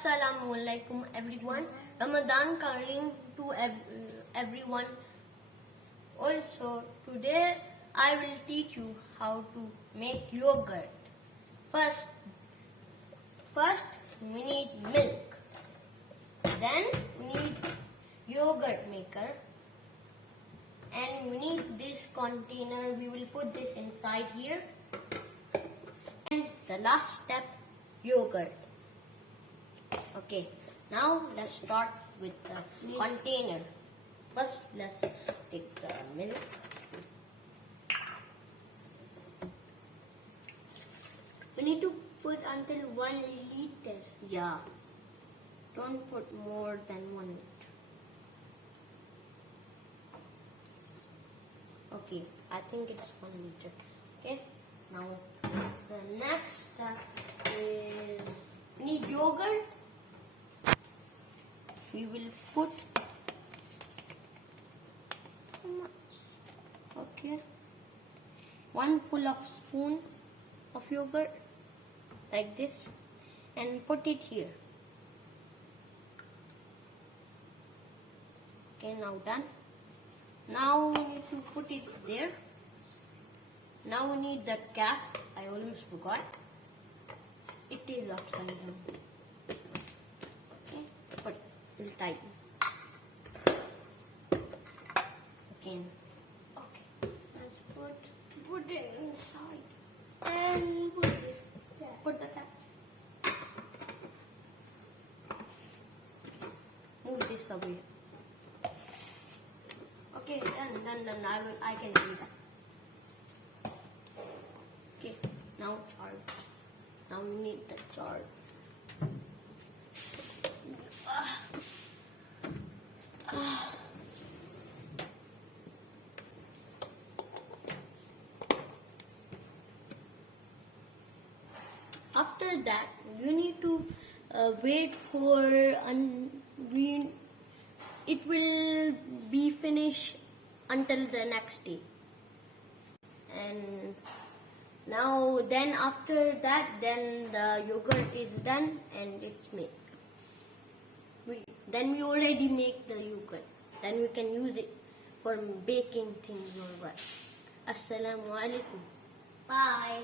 Assalamualaikum everyone. Ramadan Kareem to everyone. Also today I will teach you how to make yogurt. First we need milk. Then we need yogurt maker. And we need this container. We will put this inside here. And the last step, yogurt. Okay, now let's start with the container. First, let's take the milk. We need to put until 1 liter. Yeah, don't put more than 1 liter. Okay, I think it's 1 liter. Okay, now the next step is we need yogurt. We will put how much? Okay, 1 full of spoon of yogurt like this and put it here. Okay, now done. Now we need to put it there. Now we need the cap. I almost forgot. It is upside down. Okay, but still tight. Again. Okay, let's put it inside. And put this. Put the cap. Move this away. Okay, done. I can do that. Okay, now charge. Now we need the charge. After that, you need to wait for it will be finished until the next day. And now then after that, then the yogurt is done and it's made. Then we already make the yogurt. Then we can use it for baking things or what. Assalamualaikum. Bye.